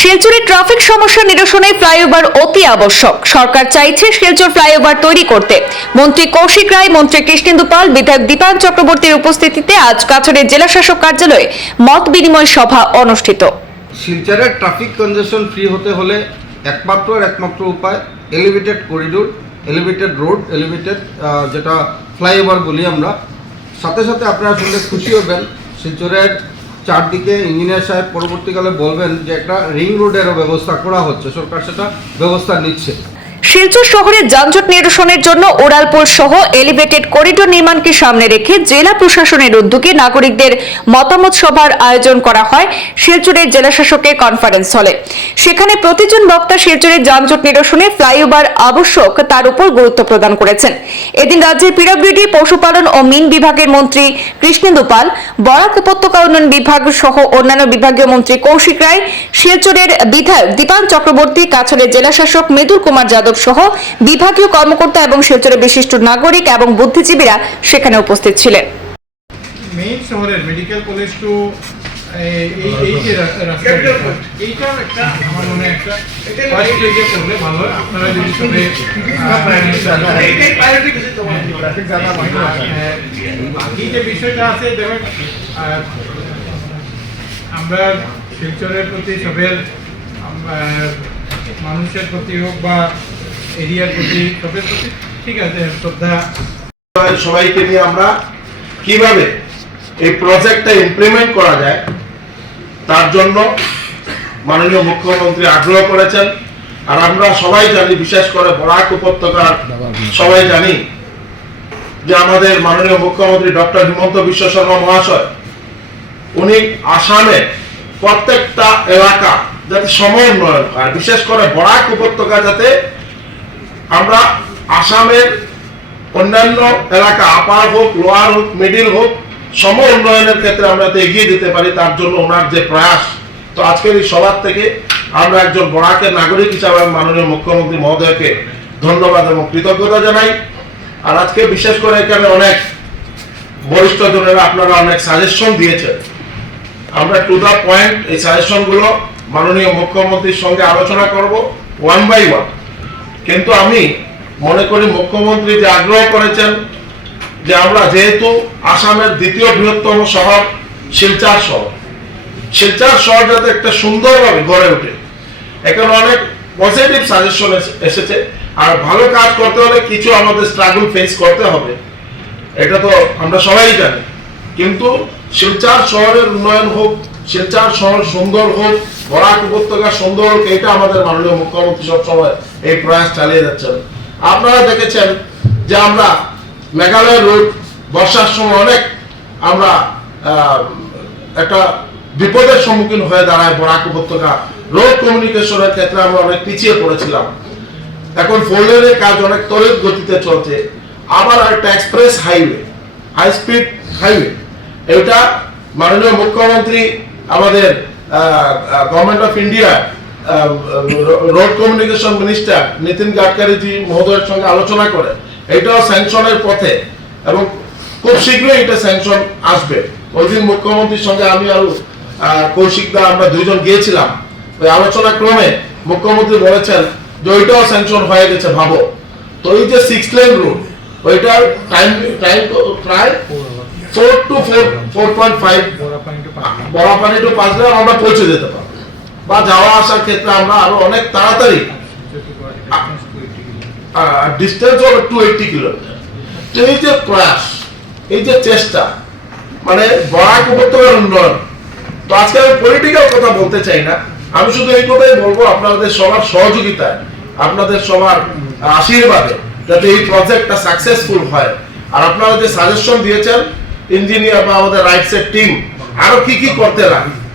শিলচরে traffic সমস্যা নিরসনে flyover অতি আবশ্যক। সরকার চাইছে শিলচর ফ্লাইওভার তৈরি করতে। মন্ত্রী কৌশিক রায়, মন্ত্রী কৃষ্ণেন্দু পাল, বিধায়ক দীপান চক্রবর্তীর উপস্থিতিতে আজ কাছড়ের জেলা শাসক কার্যালয়ে মত বিনিময় সভা অনুষ্ঠিত। শিলচরের ট্রাফিক কনজেশন ফ্রি হতে হলে একমাত্র একমাত্র উপায়, elevated corridor, elevated road, elevated যেটা ফ্লাইওভার বলি আমরা। সাথে সাথে আপনারা শুনলে খুশি হবেন, শিলচরের চারদিকে ইঞ্জিনিয়ার সাহেব পরবর্তীকালে বলবেন যে একটা রিং রোডেরও ব্যবস্থা করা হচ্ছে। সরকার সেটা ব্যবস্থা নিচ্ছে। শিলচর শহরে যানজট নিরসনের জন্য ওড়ালপুর সহ এলিভেটেড করিডোর নির্মাণকে সামনে রেখে জেলা প্রশাসনের উদ্যোগে নাগরিকদের মতামত সভার আয়োজন করা হয় শিলচরের জেলা শাসকের কনফারেন্স হলে সেখানে প্রতিজন বক্তা শিলচরের যানজট নিরসনে ফ্লাইওভার আবশ্যক তার উপর গুরুত্ব প্রদান করেছেন। এদিন রাজ্যের পিডব্লিউডি, পশুপালন ও মিন বিভাগের মন্ত্রী কৃষ্ণেন্দু পাল, বরাক উপত্যকা উন্নয়ন বিভাগ সহ অন্যান্য বিভাগীয় মন্ত্রী কৌশিক রায়, শিলচরের বিধায়ক দীপান চক্রবর্তী, কাছড়ের জেলাশাসক মৃদুল কুমার যাদব সহ বিভাগীয় কর্মকর্তা এবং শিলচরের বিশিষ্ট নাগরিক এবং বুদ্ধিজীবীরা সেখানে উপস্থিত ছিলেন। মেইন শহরের মেডিকেল কলেজ টু এই এই যে রাস্তাটা এইটার একটা আমার মনে হয় একটা ফার্স্ট স্টেজে করলে ভালো হয়। আপনারা যদি সবে বাকি যে বিষয়টা আছে দেখেন আমরা শিলচরের প্রতি সবের মানুষের প্রতি হোক বা এরিয়ার প্রতি সবের প্রতি ঠিক আছে, শ্রদ্ধা। সবাইকে নিয়ে আমরা কীভাবে এই প্রজেক্টটা ইমপ্লিমেন্ট করা যায়, তার জন্য মাননীয় মুখ্যমন্ত্রী আগ্রহ করেছেন। আর আমরা সবাই জানি, বিশেষ করে বরাক উপত্যকার সবাই জানি, যে আমাদের মাননীয় মুখ্যমন্ত্রী ডক্টর হিমন্ত বিশ্ব শর্মা মহাশয়, উনি আসামে প্রত্যেকটা এলাকা যাতে সমন্বয়ন হয়, বিশেষ করে বরাক উপত্যকা যাতে আমরা আসামের অন্যান্য এলাকা, আপার হোক, লোয়ার হোক, মিডিল হোক, সম উন্নয়নের ক্ষেত্রে আমরা যাতে এগিয়ে দিতে পারি, তার জন্য ওনার যে প্রয়াস। তো আজকের এই সভার থেকে আমরা একজন বড়াকের নাগরিক হিসাবে মাননীয় মুখ্যমন্ত্রী মহোদয়কে ধন্যবাদ এবং কৃতজ্ঞতা জানাই। আর আজকে বিশেষ করে এখানে অনেক বরিষ্ঠ জনেরা আপনারা অনেক সাজেশন দিয়েছেন। আমরা টু দা পয়েন্ট এই সাজেশনগুলো মাননীয় মুখ্যমন্ত্রীর সঙ্গে আলোচনা করব ওয়ান বাই ওয়ান কিন্তু আমি মনে করি মুখ্যমন্ত্রী যে আগ্রহ করেছেন যে আমরা যেহেতু আসামের দ্বিতীয় বৃহত্তম শহর শিলচার শহর শিলচার শহর যাতে একটা সুন্দরভাবে গড়ে ওঠে, এখানে অনেক পজিটিভ সাজেশন এসেছে। আর ভালো কাজ করতে হলে কিছু আমাদের স্ট্রাগল ফেস করতে হবে। এটা তো আমরা সবাই জানি। কিন্তু শিলচার শহরের উন্নয়ন হোক, শিলচার শহর সুন্দর হোক বরাক উপত্যকা সুন্দর এটা আমাদের মাননীয় মুখ্যমন্ত্রী সবসময় এই প্রয়াস চালিয়ে যাচ্ছেন। আপনারা দেখেছেন যে আমরা মেঘালয় রোড বর্ষার সময় অনেক আমরা একটা বিপদের সম্মুখীন হয়ে দাঁড়ায় বরাক উপত্যকা। রোড কমিউনিকেশনের ক্ষেত্রে আমরা অনেক পিছিয়ে পড়েছিলাম। এখন ফোর লেনের কাজ অনেক তরিত গতিতে চলছে। আবার একটা express highway high speed highway এটা মাননীয় মুখ্যমন্ত্রী আমাদের government of India road communication minister Nitin Gadkariji মহোদয়ের সঙ্গে আলোচনা করে। এটাও স্যাংশনের পথে এবং খুব শীঘ্রই এটা স্যাংশন আসবে। ওই মুখ্যমন্ত্রীর সঙ্গে আমি আর কৌশিক দা আমরা দুইজন গিয়েছিলাম। ওই আলোচনা ক্রমে মুখ্যমন্ত্রী বলেছেন যে ওইটাও স্যাংশন হয়ে গেছে, ভাবো। তো এই যে সিক্স লেন রুট ওইটার টাইম টাইম প্রায় four two four four point five বড় পয়েন্ট বড় পানি টু পাঁচলে আমরা পৌঁছে যেতে পারব। বা যাওয়া আসার ক্ষেত্রে আমরা আরও অনেক তাড়াতাড়ি ডিস্টেন্স হবে টু এইটি কিলোমিটার এই যে প্রয়াস, এই যে চেষ্টা মানে বরাক উপত্যকার উন্নয়ন, তো আজকে আমি পলিটিক্যাল কথা বলতে চাই না। আমি শুধু এই কথাই বলব আপনাদের সবার সহযোগিতায়, আপনাদের সবার আশীর্বাদে, যাতে এই প্রজেক্টটা সাকসেসফুল হয়। আর আপনারা যে সাজেশন দিয়েছেন ইঞ্জিনিয়ার বা আমাদের রাইটসের টিম আরও কি কি করতে লাগে